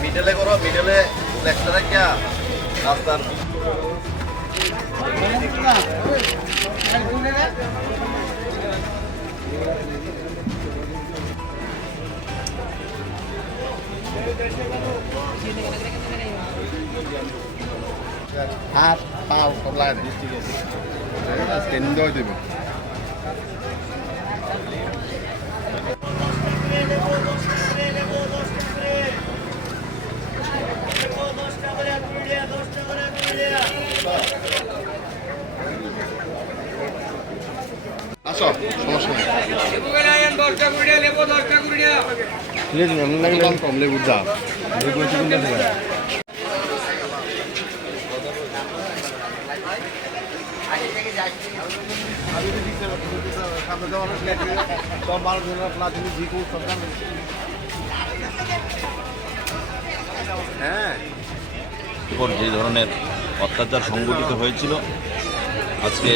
মিডলে করো মিডলে লেখটা রাখিয়া রাস্তার হাত পাও সব দিই ঠিক আছে এনজয় দেবে আসো সমস্যা নেই লেবু লাগলে কম লেবুর দাম লেবু যে ধরনের অত্যাচার সংগঠিত হয়েছিল, আজকে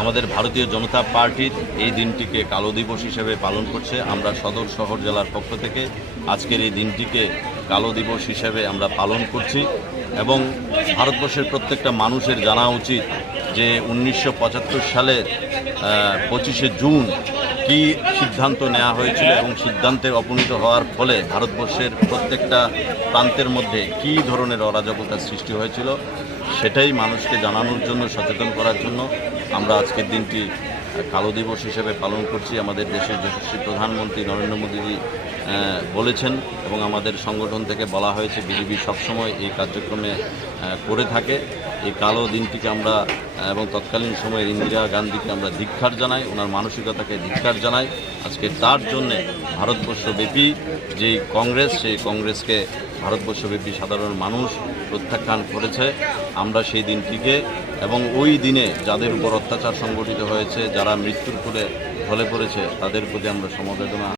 আমাদের ভারতীয় জনতা পার্টির এই দিনটিকে কালো দিবস হিসেবে পালন করছে। আমরা সদর শহর জেলার পক্ষ থেকে আজকের এই দিনটিকে কালো দিবস হিসেবে আমরা পালন করছি এবং ভারতবর্ষের প্রত্যেকটা মানুষের জানা উচিত যে উনিশশো পঁচাত্তর সালের পঁচিশে জুন কি সিদ্ধান্ত নেওয়া হয়েছিল এবং সিদ্ধান্তে উপনীত হওয়ার ফলে ভারতবর্ষের প্রত্যেকটা প্রান্তের মধ্যে কী ধরনের অরাজকতার সৃষ্টি হয়েছিল, সেটাই মানুষকে জানানোর জন্য, সচেতন করার জন্য আমরা আজকের দিনটি কালো দিবস হিসেবে পালন করছি। আমাদের দেশের যশস্বী প্রধানমন্ত্রী নরেন্দ্র মোদীজি বলেছেন এবং আমাদের সংগঠন থেকে বলা হয়েছে, বিজেপি সবসময় এই কার্যক্রমে করে থাকে। এই কালো দিনটিকে আমরা এবং তৎকালীন সময়ে ইন্দিরা গান্ধীকে আমরা ধিক্ষার জানাই, ওনার মানসিকতাকে ধিক্ষার জানাই। আজকে তার জন্যে ভারতবর্ষব্যাপী যেই কংগ্রেস, সেই কংগ্রেসকে ভারতবর্ষব্যাপী সাধারণ মানুষ প্রত্যাখ্যান করেছে, আমরা সেই দিনটিকে এবং ওই দিনে যাদের উপর অত্যাচার সংগঠিত হয়েছে, যারা মৃত্যুর কোলে ঢলে পড়েছে, তাদের প্রতি আমরা সমবেদনা